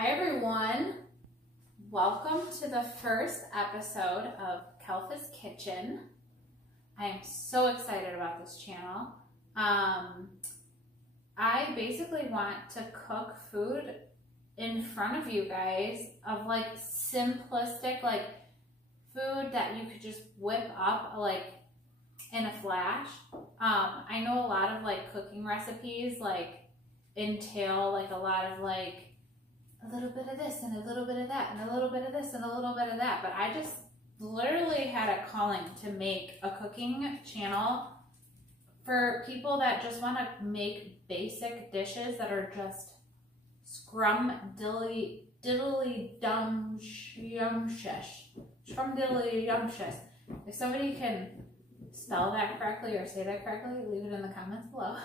Hi everyone, welcome to the first episode of Kalfas Kitchen. I am so excited about this channel. I basically want to cook food in front of you guys of like simplistic like food that you could just whip up like in a flash. I know a lot of like cooking recipes like entail like a lot of like a little bit of this and a little bit of that and a little bit of this and a little bit of that, but I just literally had a calling to make a cooking channel for people that just want to make basic dishes that are just scrumdiddly-dumptious. If somebody can spell that correctly or say that correctly, leave it in the comments below.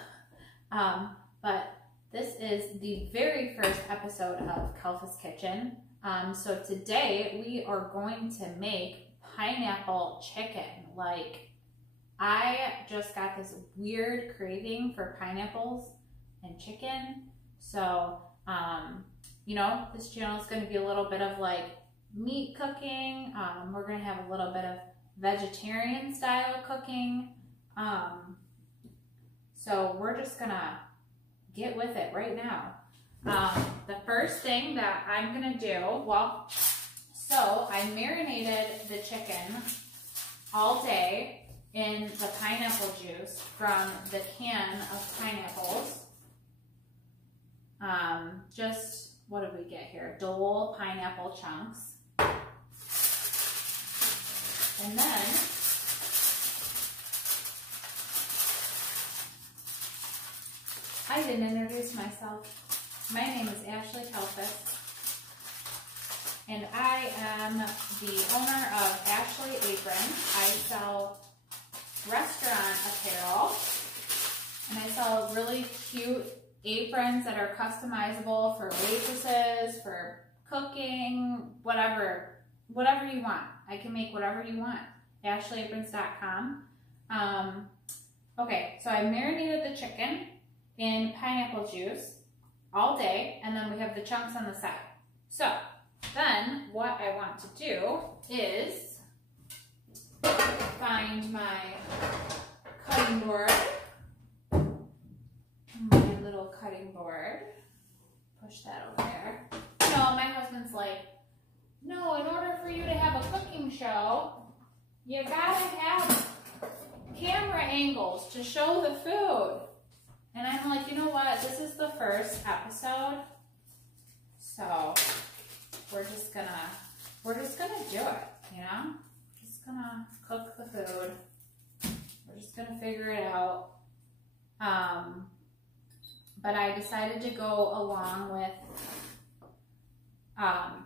But this is the very first episode of Kalfas Kitchen. So today we are going to make pineapple chicken. Like, I just got this weird craving for pineapples and chicken. So, you know, this channel is going to be a little bit of like meat cooking. We're going to have a little bit of vegetarian style cooking. So we're just going to get with it right now. The first thing that I'm gonna do, so I marinated the chicken all day in the pineapple juice from the can of pineapples. Just, what did we get here? Dole pineapple chunks. And then I didn't introduce myself. My name is Ashley Kalfas, and I am the owner of Ashley Apron. I sell restaurant apparel, and I sell really cute aprons that are customizable for waitresses, for cooking, whatever you want. I can make whatever you want. AshleyAprons.com. Okay, so I marinated the chicken in pineapple juice all day, and then we have the chunks on the side. So then what I want to do is find my cutting board, my little cutting board, push that over there. So my husband's like, no, in order for you to have a cooking show, you gotta have camera angles to show the food. And I'm like, you know what? This is the first episode, so we're just gonna do it, you know? Just gonna cook the food. We're just gonna figure it out. But I decided to go along with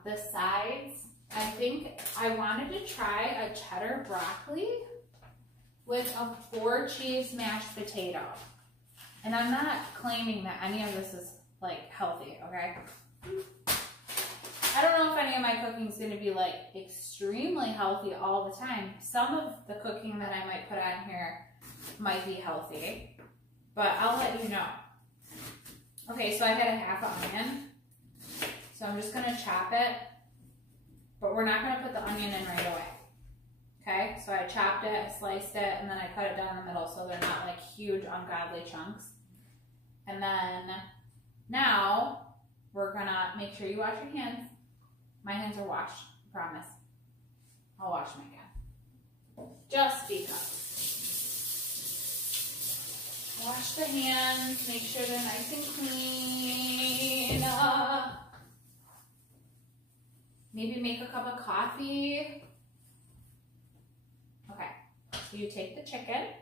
the sides. I think I wanted to try a cheddar broccoli with a 4-cheese mashed potato. And I'm not claiming that any of this is like healthy, okay? I don't know if any of my cooking is going to be like extremely healthy all the time. Some of the cooking that I might put on here might be healthy, but I'll let you know. Okay, so I got a half onion. So I'm just going to chop it, but we're not going to put the onion in right away. Okay, so I chopped it, I sliced it, and then I cut it down the middle so they're not like huge, ungodly chunks. And then now we're gonna make sure you wash your hands. My hands are washed, I promise. I'll wash them again. Just because. Wash the hands, make sure they're nice and clean. Maybe make a cup of coffee. Okay, so you take the chicken,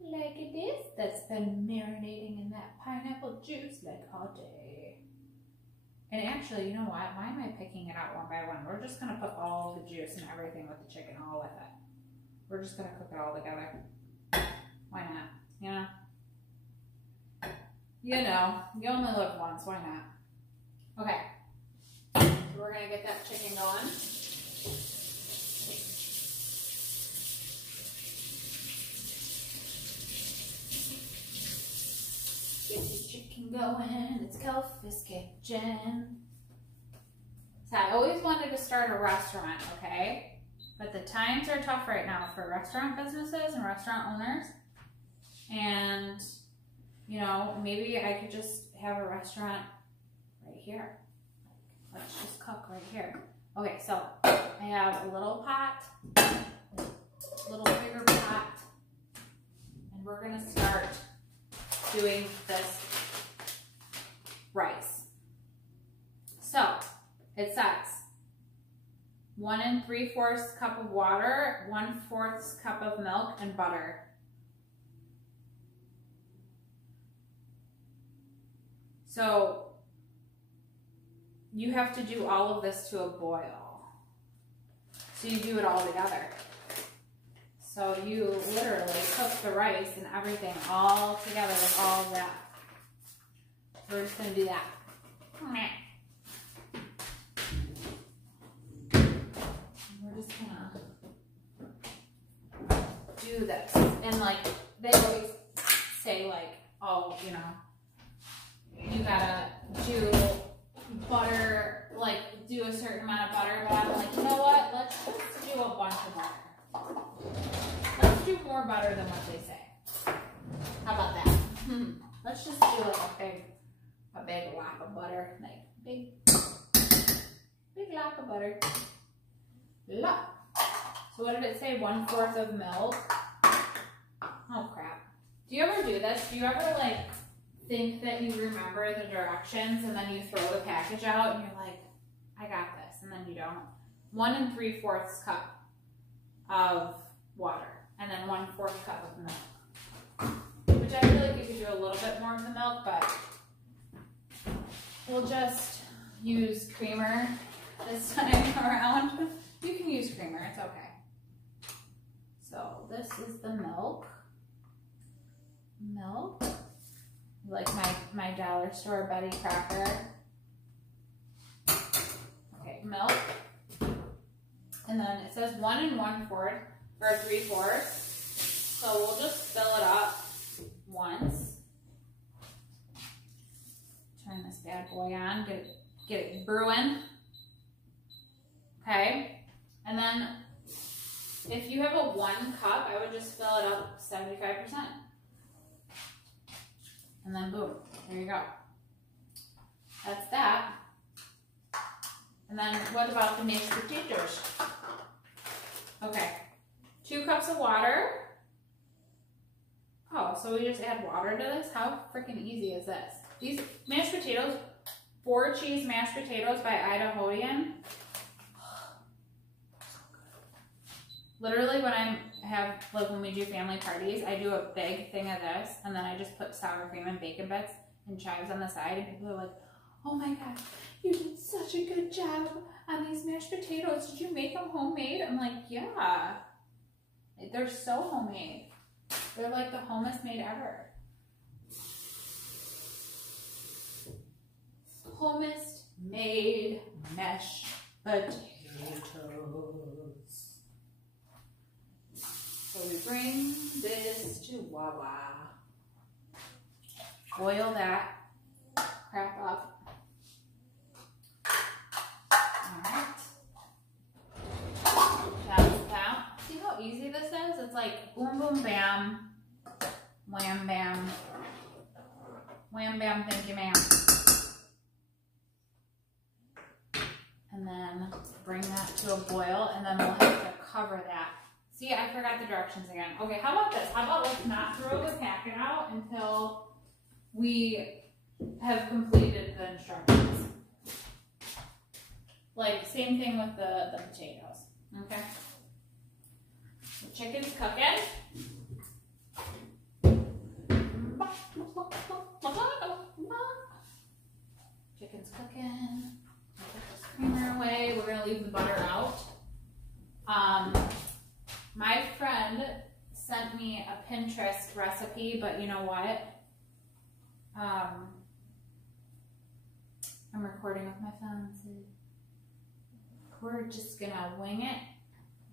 like it is, that's been marinating in that pineapple juice like all day. And actually, you know what? Why am I picking it out one by one? We're just going to put all the juice and everything with the chicken all with it. We're just going to cook it all together. Why not? You know? You know, you only live once. Why not? Okay. So we're going to get that chicken going. Get the chicken getting going. It's Kalfas Kitchen. So I always wanted to start a restaurant, okay? But the times are tough right now for restaurant businesses and restaurant owners. And, you know, maybe I could just have a restaurant right here. Let's just cook right here. Okay, so I have a little pot, a little bigger pot, and we're gonna start doing this rice. So it says 1 3/4 cup of water, 1/4 cup of milk, and butter. So you have to do all of this to a boil. So you do it all together. So you literally cook the rice and everything all together with all of that. We're just gonna do that. We're just gonna do this. And like, they always say like, oh, you know, you gotta do butter, like do a certain amount of butter, but I'm like, you know what? Let's just do a bunch of butter. Let's do more butter than what they say. How about that? Let's just do like a big lap of butter, like big lap of butter. Lap. So what did it say? 1/4 of milk. Oh crap! Do you ever do this? Do you ever like think that you remember the directions and then you throw the package out and you're like, I got this, and then you don't? 1 3/4 cup of water, and then 1/4 cup of milk. Which I feel like you could do a little bit more of the milk, but we'll just use creamer this time around. You can use creamer, it's okay. So this is the milk. Like my dollar store Betty Crocker. Okay, milk. And then it says 1 1/4 or 3/4. So we'll just fill it up once. Turn this bad boy on, get it brewing. Okay. And then if you have a 1 cup, I would just fill it up 75%. And then boom, there you go. That's that. And then what about the mashed potatoes? Okay, 2 cups of water. Oh, so we just add water to this? How freaking easy is this? These mashed potatoes, 4 cheese mashed potatoes by Idahoan. Literally, when we do family parties, I do a big thing of this, and then I just put sour cream and bacon bits and chives on the side, and people are like, oh my god, you did such a good job on these mashed potatoes. Did you make them homemade? I'm like, yeah. They're so homemade. They're like the homest made ever. Homest made mashed potatoes. So we bring this to Wawa. Boil that crap up. Alright. That's that. See how easy this is? It's like boom, boom, bam. Wham, bam. Wham, bam, thank you, ma'am. And then bring that to a boil, and then we'll have to cover that. See, I forgot the directions again. Okay, how about this? How about let's not throw the packet out until we have completed the instructions. Like, same thing with the potatoes, okay? The chicken's cooking. Chicken's cooking. Put this creamer away. We're gonna leave the butter out. My friend sent me a Pinterest recipe, but you know what? I'm recording with my phone, so we're just gonna wing it.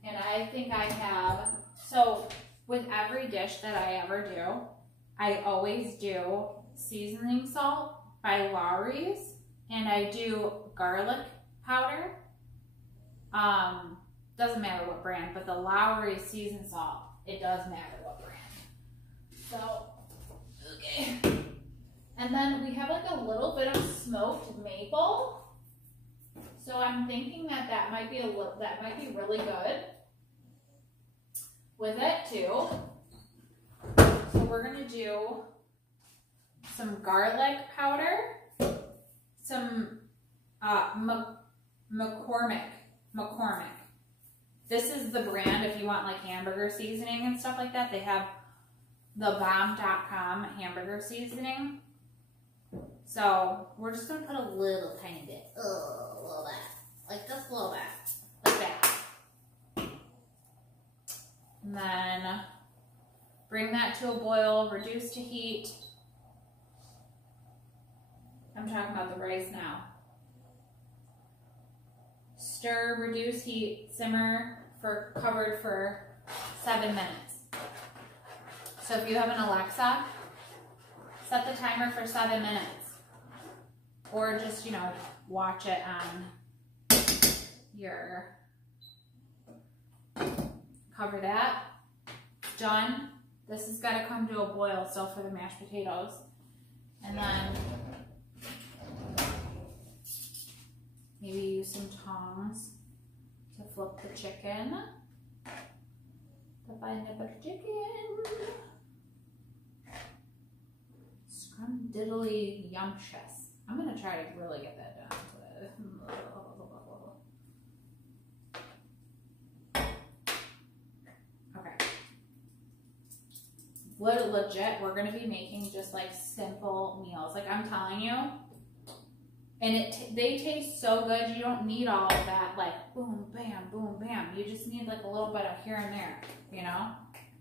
And I think I have, so with every dish that I ever do, I always do seasoning salt by Lowry's, and I do garlic powder. Doesn't matter what brand, but the Lowry seasoned salt, it does matter what brand. So, okay. And then we have like a little bit of smoked maple. So I'm thinking that that might be really good with it too. So we're gonna do some garlic powder, some McCormick. This is the brand if you want like hamburger seasoning and stuff like that. They have the bomb.com hamburger seasoning. So we're just gonna put a little tiny bit, a little bit, like just a little bit, like that. And then bring that to a boil, reduce to heat. I'm talking about the rice now. Stir, reduce heat, simmer covered for 7 minutes. So if you have an Alexa, set the timer for 7 minutes. Or just, you know, watch it on your, cover that. Done. This has got to come to a boil still for the mashed potatoes. And then maybe use some tongs to flip the chicken. The pineapple chicken. Scrumdiddly yumptious. I'm going to try to really get that done. Okay. Legit, we're going to be making just like simple meals. Like I'm telling you. And they taste so good. You don't need all of that like boom, bam, boom, bam. You just need like a little bit of here and there, you know?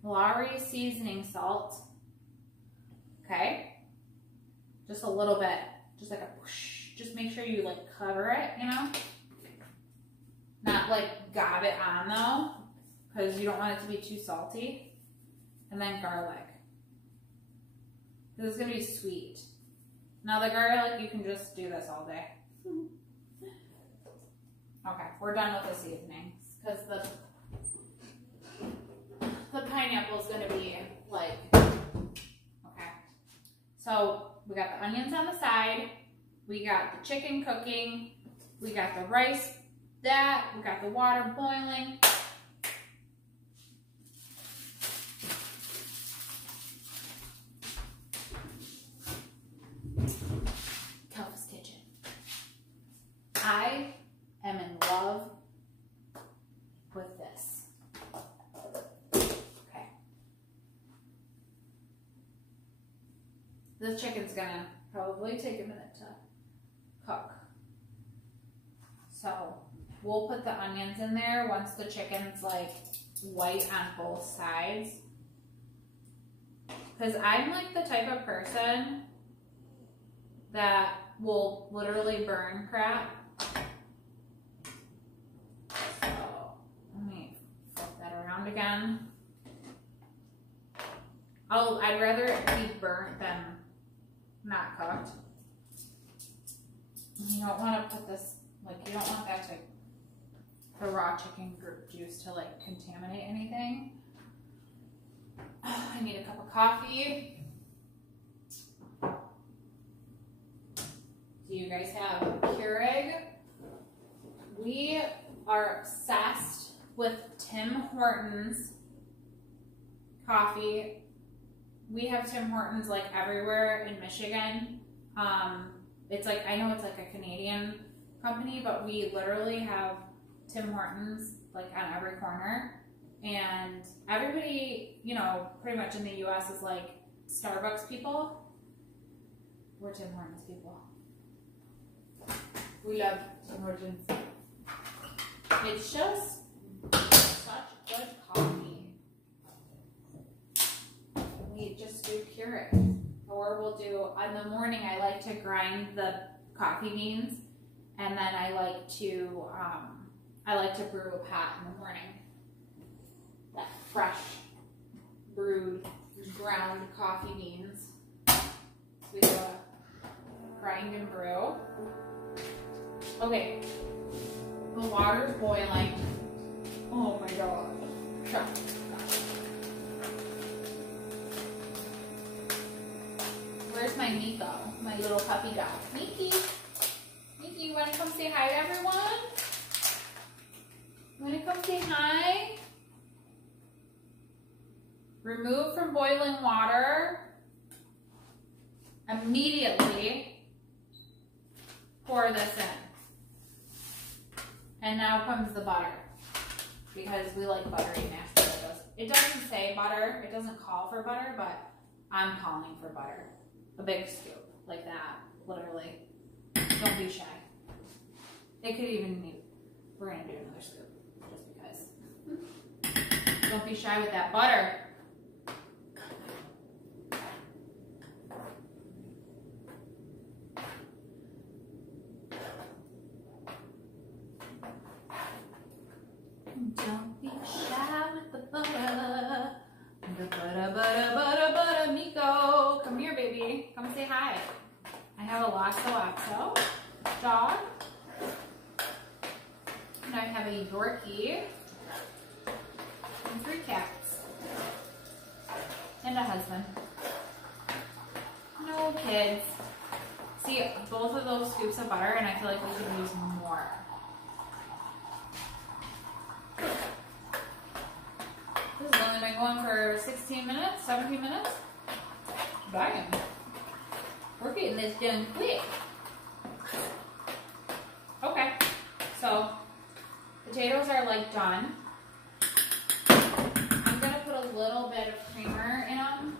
Lowry seasoning salt. Okay. Just a little bit. Just like a whoosh. Just make sure you like cover it, you know? Not like gob it on though, because you don't want it to be too salty. And then garlic. This is going to be sweet. Now the garlic, you can just do this all day. Okay, we're done with the seasonings because the pineapple is going to be like, okay. So we got the onions on the side. We got the chicken cooking. We got the rice, we got the water boiling. Kalfas kitchen. I am in love with this. Okay. This chicken's gonna probably take a minute to cook. So we'll put the onions in there once the chicken's like white on both sides. Because I'm like the type of person that will literally burn crap. So let me flip that around again. I'd rather it be burnt than not cooked. You don't want to put this, like you don't want that to, the raw chicken juice to like contaminate anything. Oh, I need a cup of coffee. Do you guys have Keurig? We are obsessed with Tim Hortons coffee. We have Tim Hortons like everywhere in Michigan. It's like, I know it's like a Canadian company, but we literally have Tim Hortons like on every corner. And everybody, you know, pretty much in the US is like Starbucks people. We're Tim Hortons people. We love Tim Hortons. It's just such good coffee. We just do Keurig. Or we'll do, in the morning I like to grind the coffee beans, and then I like to brew a pot in the morning. That fresh brewed ground coffee beans. We do a grind and brew. Okay, the water's boiling. Oh my god. Where's my Miko, my little puppy dog? Mickey, Mickey, you wanna come say hi to everyone? You wanna come say hi? Remove from boiling water. Immediately pour this in. And now comes the butter. Because we like buttery mashed potatoes. It doesn't say butter, it doesn't call for butter, but I'm calling for butter. A big scoop, like that, literally. Don't be shy. It could even be, we're gonna do another scoop, just because. Don't be shy with that butter. Don't be shy with the butter. The butter, butter, butter, butter, Miko. Come here, baby. Come say hi. I have a Lhasa dog. And I have a Yorkie. And 3 cats. And a husband. No kids. See, both of those scoops of butter, and I feel like we should use more. This has only been going for 16 minutes, 17 minutes. Bang. We're getting this done quick. Okay, so potatoes are like done. I'm gonna put a little bit of creamer in them.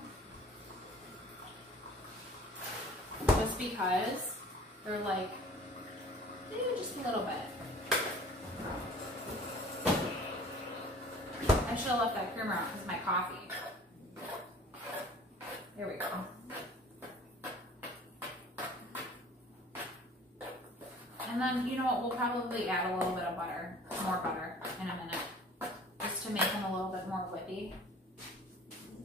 Just because they're like, just a little bit. I should have left that creamer out because of my coffee. There we go. And then, you know what, we'll probably add a little bit of butter, more butter, in a minute. Just to make them a little bit more whippy.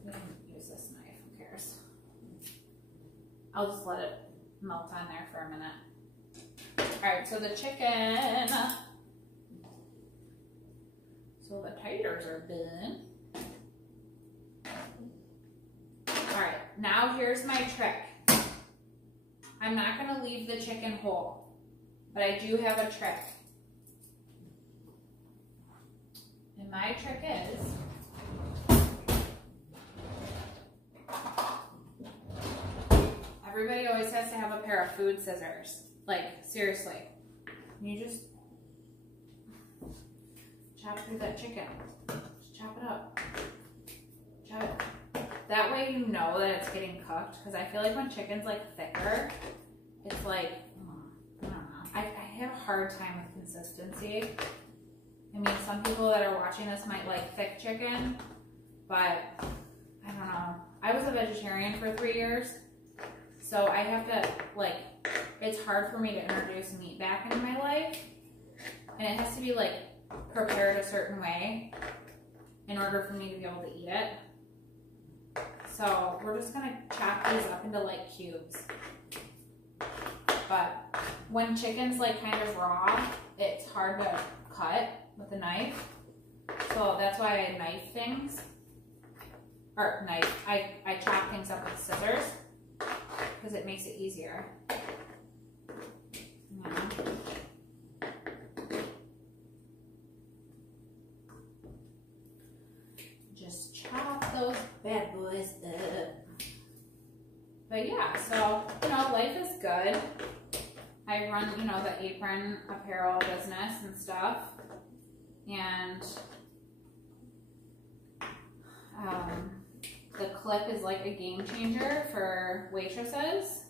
We can use this knife, who cares? I'll just let it melt on there for a minute. Alright, so the chicken. So the taters are done. Alright, now here's my trick. I'm not going to leave the chicken whole, but I do have a trick. And my trick is, everybody always has to have a pair of food scissors. Like, seriously. You just chop through that chicken. Just chop it up. Chop it. That way you know that it's getting cooked. Because I feel like when chicken's like thicker, it's like, I don't know. I have a hard time with consistency. I mean, some people that are watching this might like thick chicken, but I don't know. I was a vegetarian for 3 years, so I have to, like, it's hard for me to introduce meat back into my life, and it has to be like prepared a certain way in order for me to be able to eat it. So we're just gonna chop these up into like cubes. But when chicken's like kind of raw, it's hard to cut with a knife. So that's why I knife things. Or knife, I chop things up with scissors because it makes it easier. Just chop those bad boys up. But yeah, so, you know, life is good. I run, you know, the apron apparel business and stuff. And the clip is like a game changer for waitresses.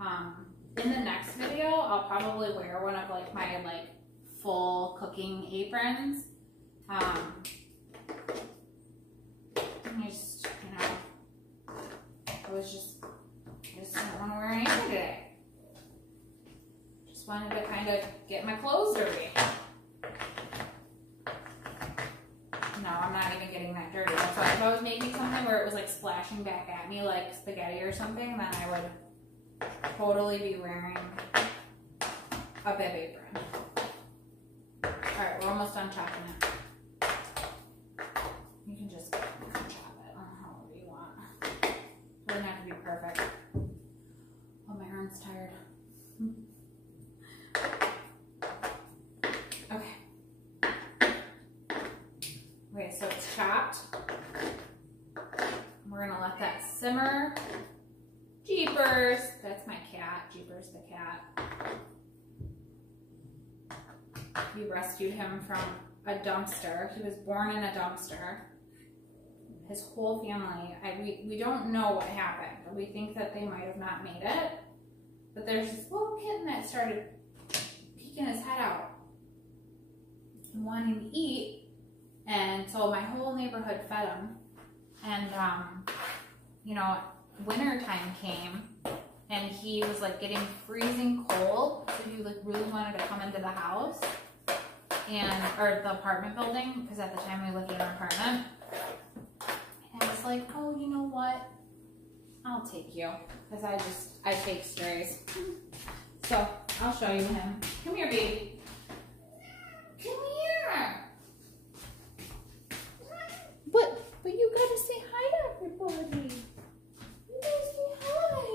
In the next video, I'll probably wear one of like my like full cooking aprons. I just, you know, I just don't want to wear anything today. Just wanted to kind of get my clothes dirty. No, I'm not even getting that dirty. That's why if I was making something where it was like splashing back at me like spaghetti or something, then I would totally be wearing a bib apron. Alright, we're almost done chopping it. You can just chop it however you want. It doesn't have to be perfect. Oh, my arm's tired. Okay. Okay, so it's chopped. We're gonna let that simmer. Jeepers! That's my cat. Jeepers the cat. We rescued him from a dumpster. He was born in a dumpster. His whole family, we don't know what happened. We think that they might have not made it. But there's this little kitten that started peeking his head out and wanting to eat. And so my whole neighborhood fed him. And, you know, winter time came and he was like getting freezing cold. So he like really wanted to come into the house or the apartment building, because at the time we lived in an apartment. And I was like, oh, you know what? I'll take you, because I take strays. So I'll show you him. Come here, baby. Come here. But you gotta say hi to everybody. You gotta say hi.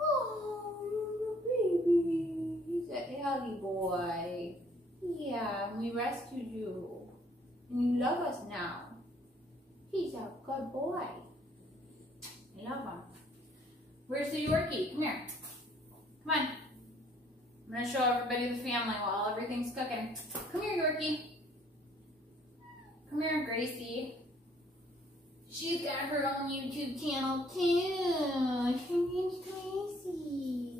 Oh, baby. He's a healthy boy. Yeah, we rescued you. And you love us now. He's a good boy. I love him. Where's the Yorkie? Come here. Come on. I'm going to show everybody the family while everything's cooking. Come here, Yorkie. Come here, Gracie. She's got her own YouTube channel, too. Her name's Gracie.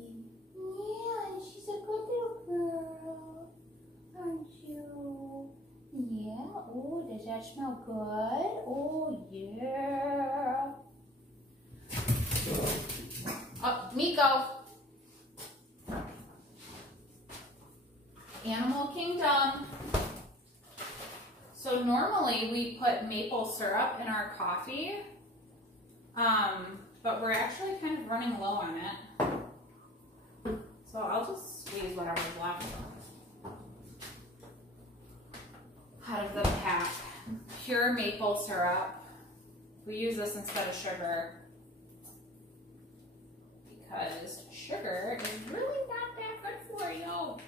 Yeah, she's a good little girl. Aren't you? Yeah. Oh, does that smell good? Oh, yeah. Oh, Miko. Animal Kingdom. So normally we put maple syrup in our coffee, but we're actually kind of running low on it. So I'll just squeeze whatever's left out of the pack. Pure maple syrup. We use this instead of sugar because sugar is really not that good for you.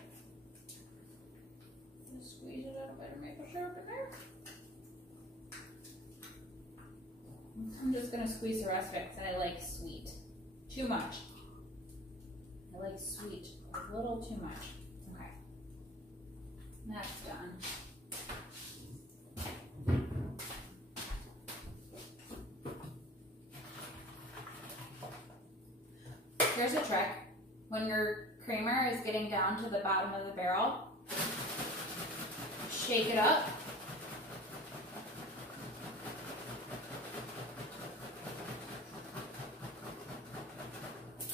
Just squeeze a little bit of maple syrup in there. I'm just going to squeeze the rest of it because I like sweet. Too much. I like sweet a little too much. Okay. That's done. Here's a trick. When your creamer is getting down to the bottom of the barrel, shake it up.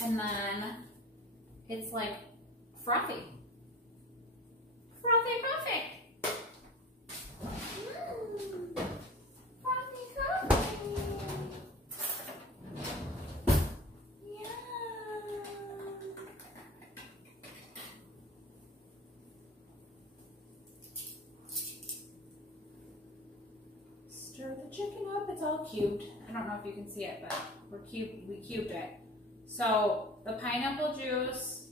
And then it's like frothy. Frothy, frothy. Frothy, frothy. Stir the chicken up. It's all cubed. I don't know if you can see it, but we cubed it. So the pineapple juice,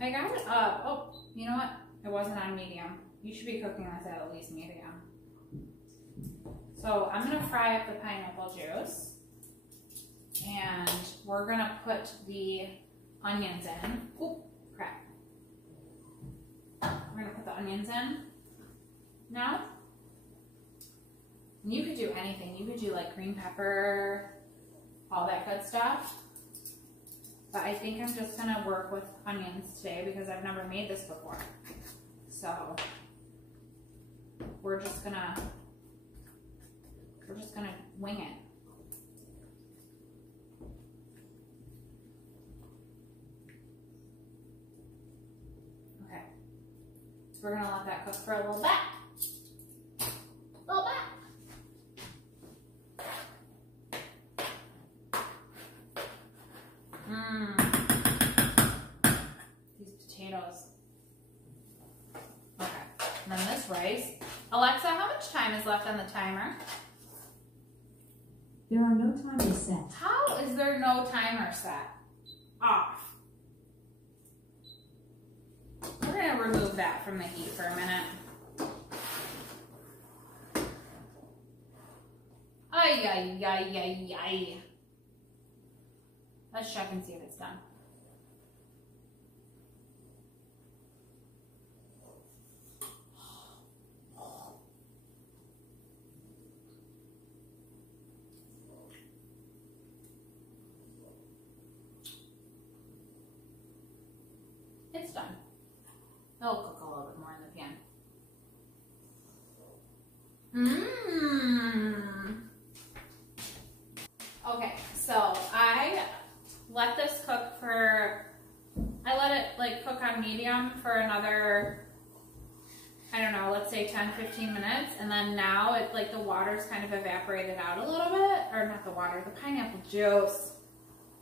I got it up. Oh, you know what? It wasn't on medium. You should be cooking this at least medium. So I'm gonna fry up the pineapple juice, and we're gonna put the onions in. Oh, crap. We're gonna put the onions in now. And you could do anything. You could do like green pepper, all that good stuff. But I think I'm just gonna work with onions today because I've never made this before. So we're just gonna wing it. Okay. So we're gonna let that cook for a little bit. tomatoes. Okay, and then this rice. Alexa, how much time is left on the timer? There are no timers set. How is there no timer set? Off. We're gonna remove that from the heat for a minute. Ay, ay, ay, ay, ay. Let's check and see if it's done. It's done. It'll cook a little bit more in the pan. Okay, so I let this cook for, I let it like cook on medium for another, I don't know, let's say 10-15 minutes. And then now it's like the water's kind of evaporated out a little bit, or not the water, the pineapple juice.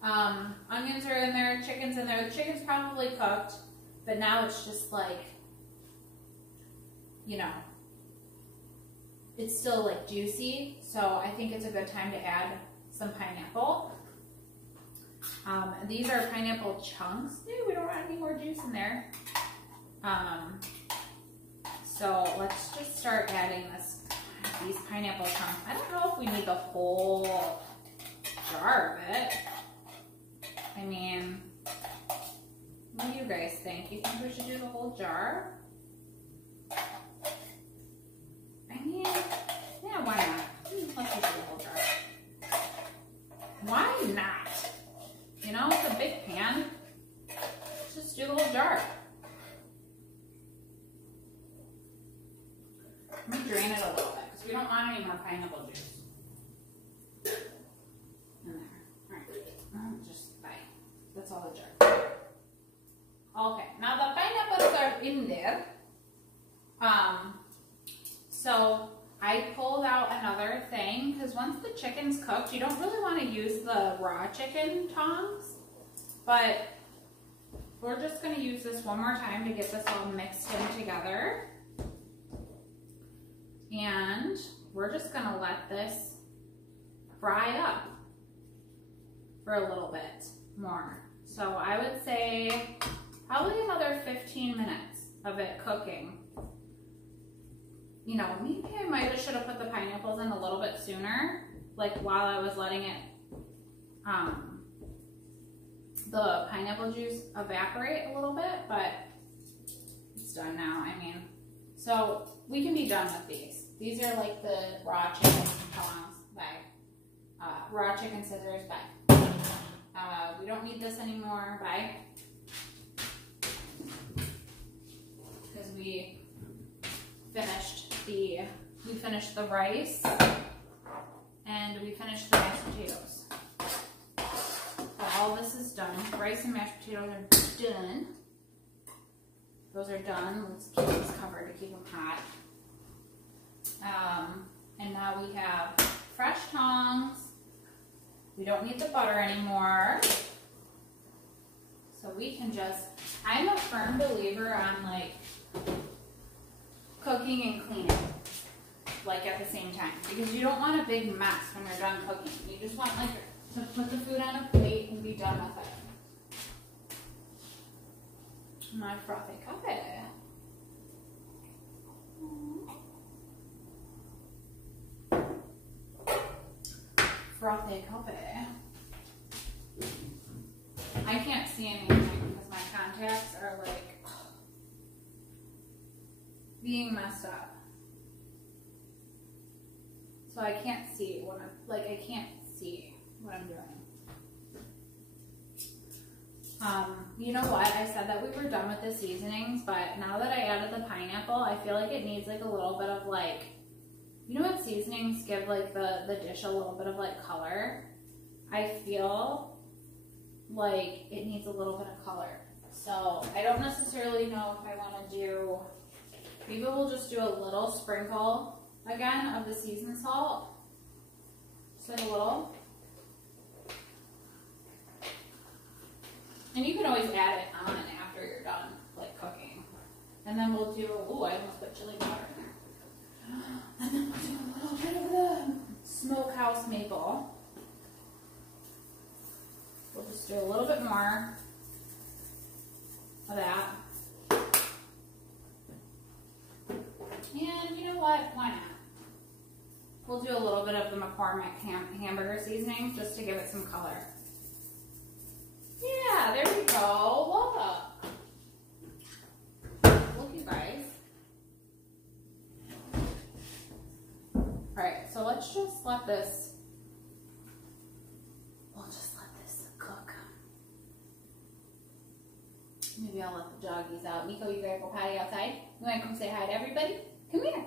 Onions are in there, chicken's in there. The chicken's probably cooked, but now it's just like, you know, it's still like juicy. So I think it's a good time to add some pineapple. These are pineapple chunks. Ew, we don't want any more juice in there. So let's just start adding these pineapple chunks. I don't know if we need the whole jar of it. I mean, what do you guys think? You think we should do the whole jar? I mean, yeah, why not? Let's just do the whole jar. Why not? You know, it's a big pan. Let's just do the whole jar. Let me drain it a little bit because we don't want any more pineapple juice. In there. Alright. Just bye. That's all the jar. Okay, now the pineapples are in there. So I pulled out another thing because once the chicken's cooked, you don't really want to use the raw chicken tongs, but we're just going to use this one more time to get this all mixed in together. And we're just going to let this fry up for a little bit more. So I would say probably another 15 minutes of it cooking. You know, maybe I might have should have put the pineapples in a little bit sooner, like while I was letting it, the pineapple juice evaporate a little bit, but it's done now. I mean, so we can be done with these. These are like the raw chicken tongs, bye. Raw chicken scissors, bye. We don't need this anymore, bye. Because we finished the rice and we finished the mashed potatoes. So all this is done. Rice and mashed potatoes are done. Those are done. Let's keep these covered to keep them hot. And now we have fresh tongs. We don't need the butter anymore. So we can just, I'm a firm believer on like cooking and cleaning, like at the same time, because you don't want a big mess when you're done cooking. You just want like to put the food on a plate and be done with it. My frothy coffee. Frothy coffee. I can't see anything because my contacts are like being messed up. So I can't see what I can't see what I'm doing. You know what? I said that we were done with the seasonings, but now that I added the pineapple, I feel like it needs like a little bit of like, you know what seasonings give like the dish a little bit of like color? I feel like it needs a little bit of color. So I don't necessarily know if I want to do, maybe we'll just do a little sprinkle again of the seasoned salt. Just like a little. And you can always add it on after you're done, like And then we'll do, ooh, I almost put chili powder in there. And then we'll do a little bit of the Smokehouse maple. We'll just do a little bit more of that. And you know what? Why not? We'll do a little bit of the McCormick Hamburger seasoning just to give it some color. Yeah, there we go. Look, you guys. Alright, so let's just let this, we'll just let this cook. Maybe I'll let the doggies out. Nico, you gotta go potty outside. You wanna come say hi to everybody? Come here.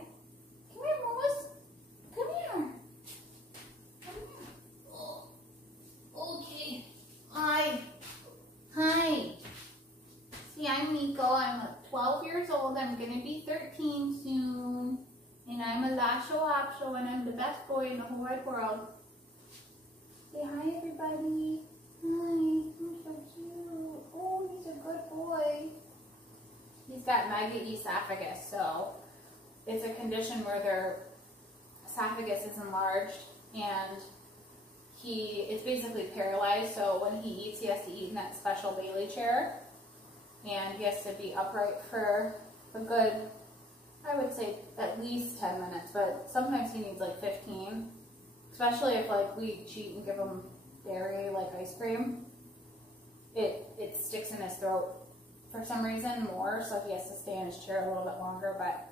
Come here, Moose. Come here. Come here. Oh. Okay. Hi. Hi. See, I'm Nico. I'm 12 years old. I'm gonna be 13 soon. And I'm a lasho and I'm the best boy in the whole wide world. Say hi, everybody. Hi. I'm so cute. Oh, he's a good boy. He's got maggot esophagus, so it's a condition where their esophagus is enlarged and it's basically paralyzed, so when he eats, he has to eat in that special Bailey chair, and he has to be upright for a good, I would say, at least 10 minutes, but sometimes he needs like 15, especially if like we cheat and give him dairy, like ice cream. It sticks in his throat for some reason more, so he has to stay in his chair a little bit longer, but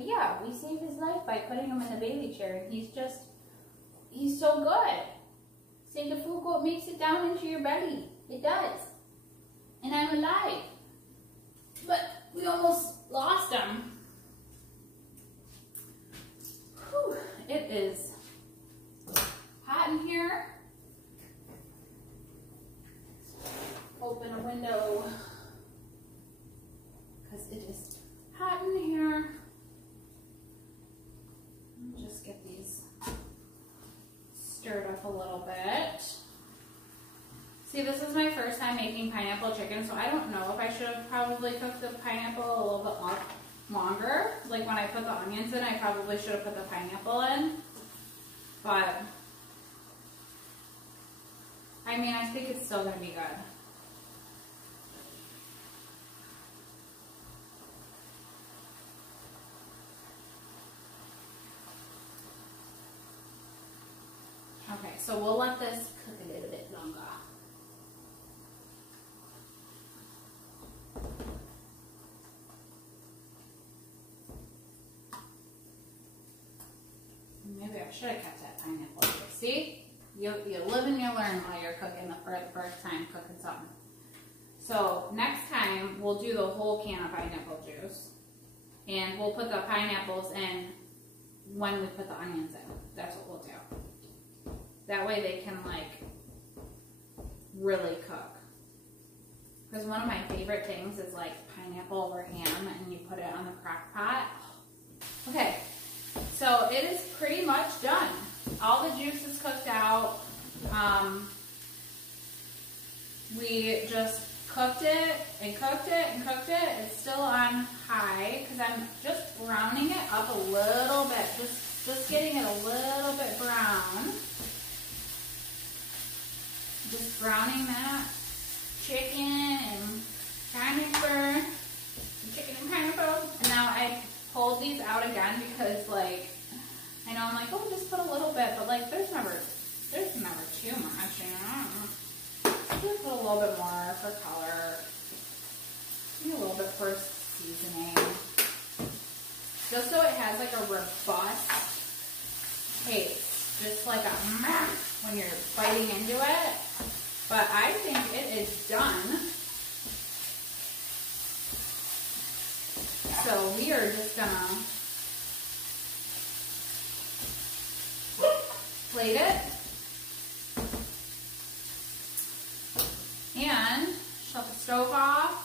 yeah, we saved his life by putting him in the Bailey chair, and he's so good. See, the food makes it down into your belly. It does. And I'm alive. But we almost lost him. Whew, it is hot in here. Open a window because it is hot in here. Just get these stirred up a little bit. See, this is my first time making pineapple chicken, so I don't know if I should have probably cooked the pineapple a little bit longer. Like when I put the onions in, I probably should have put the pineapple in. But, I mean, I think it's still going to be good. Okay, so we'll let this cook a little bit longer. Maybe I should have kept that pineapple here. See? You live and you learn while you're cooking for the first time cooking something. So next time we'll do the whole can of pineapple juice. And we'll put the pineapples in when we put the onions in. That's what we'll do. That way they can like really cook. Because one of my favorite things is like pineapple over ham and you put it on the crock pot. Okay, so it is pretty much done. All the juice is cooked out. We just cooked it and cooked it and cooked it. It's still on high because I'm just browning it up a little bit. Just getting it a little bit brown. Just browning that chicken and pineapple, chicken and pineapple. And now I pulled these out again because like, I know I'm like, oh, just put a little bit, but like there's never too much, you know. Just put a little bit more for color. Maybe a little bit for seasoning. Just so it has like a robust taste. Just like a when you're biting into it. But I think it is done. So we are just gonna plate it and shut the stove off.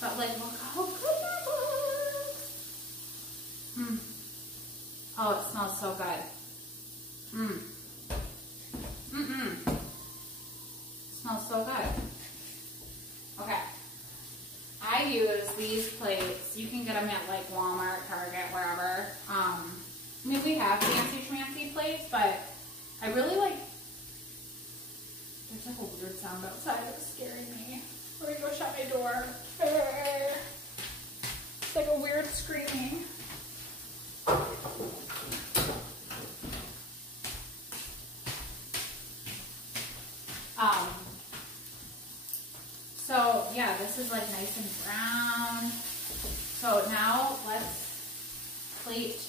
But like, look how good that looks. Oh, it smells so good. Smells so so good. Okay. I use these plates. You can get them at like Walmart, Target, wherever. I mean, we have fancy schmancy plates, but I really like, there's like a weird sound outside that's scaring me. Let me go shut my door. It's like a weird screaming. So yeah, this is like nice and brown. So now let's plate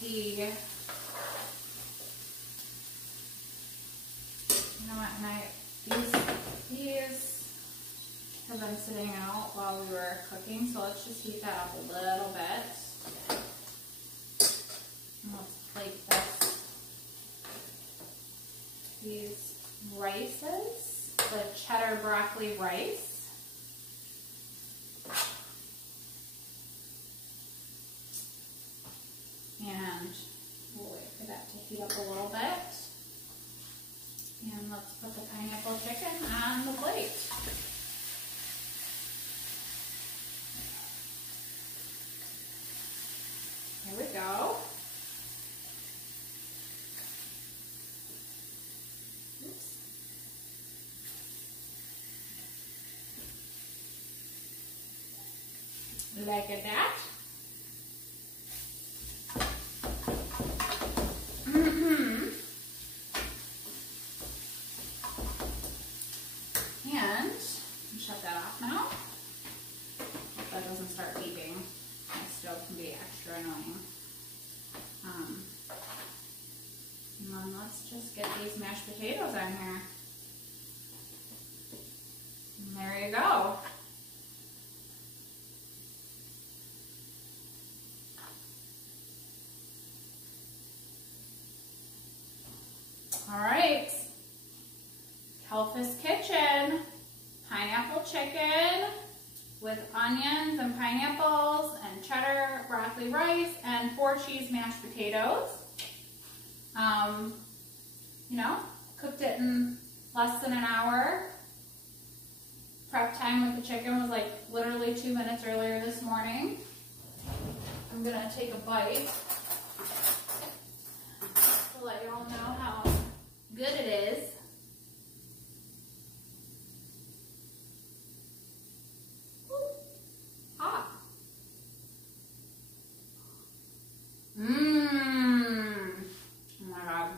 the, you know what, and these have been sitting out while we were cooking, so let's just heat that up a little bit. And let's plate these rices, the cheddar broccoli rice. And we'll wait for that to heat up a little bit. And let's put the pineapple chicken on the plate. Here we go. Oops. Like that. And shut that off now. Hope that doesn't start beeping. My stove can be extra annoying. And then let's just get these mashed potatoes on here. And there you go. All right, Kalfas Kitchen, pineapple chicken with onions and pineapples and cheddar broccoli rice and 4 cheese mashed potatoes. You know, cooked it in less than an hour. Prep time with the chicken was like literally 2 minutes earlier this morning. I'm gonna take a bite to let you all know how good it is. Ooh, hot. Mmm. Oh my god.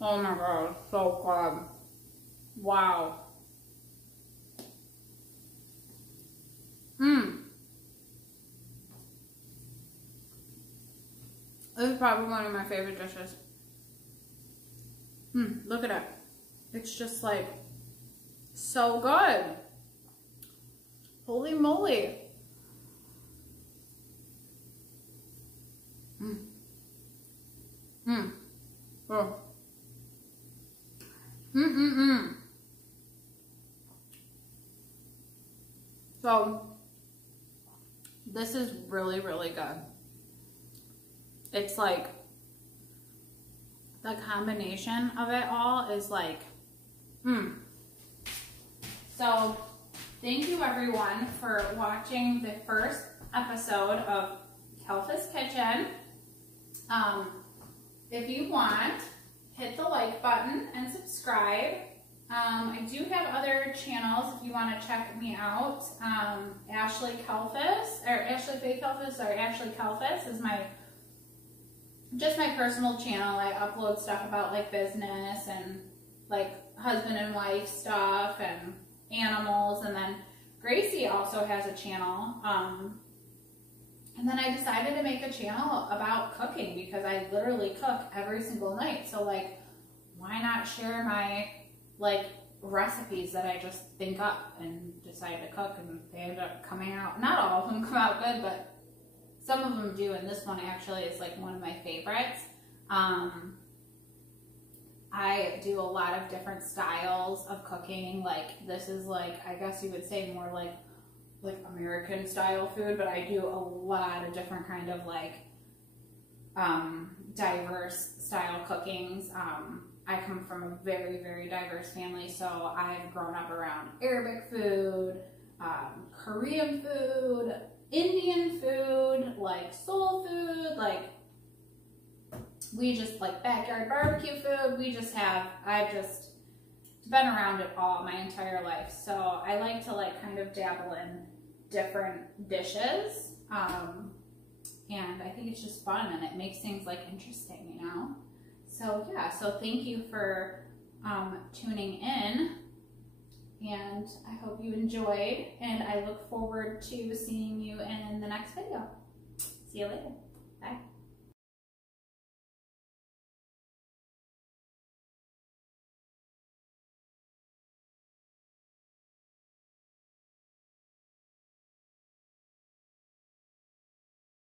Oh my god, so good. Wow. This is probably one of my favorite dishes. Look at it. It's just like so good. Holy moly. Oh. So this is really, really good. It's like the combination of it all is like, So thank you everyone for watching the first episode of Kalfas Kitchen. If you want, hit the like button and subscribe. I do have other channels if you want to check me out. Ashley Kalfas, or Ashley Faye Kalfas, or Ashley Kalfas is just my personal channel. I upload stuff about like business and like husband and wife stuff and animals. And then Gracie also has a channel. And then I decided to make a channel about cooking because I literally cook every single night. So like, why not share my like recipes that I just think up and decide to cook, and they end up coming out. Not all of them come out good, but some of them do, and this one actually is like one of my favorites. I do a lot of different styles of cooking. Like this is like, I guess you would say more like American style food, but I do a lot of different kind of like diverse style cookings. I come from a very, very diverse family, so I've grown up around Arabic food, Korean food, Indian food, like soul food, like we just like backyard barbecue food. I've just been around it all my entire life. So I like to like kind of dabble in different dishes. And I think it's just fun and it makes things like interesting, you know? So yeah, so thank you for tuning in, and I hope you enjoyed, and I look forward to seeing you in the next video. See you later. Bye.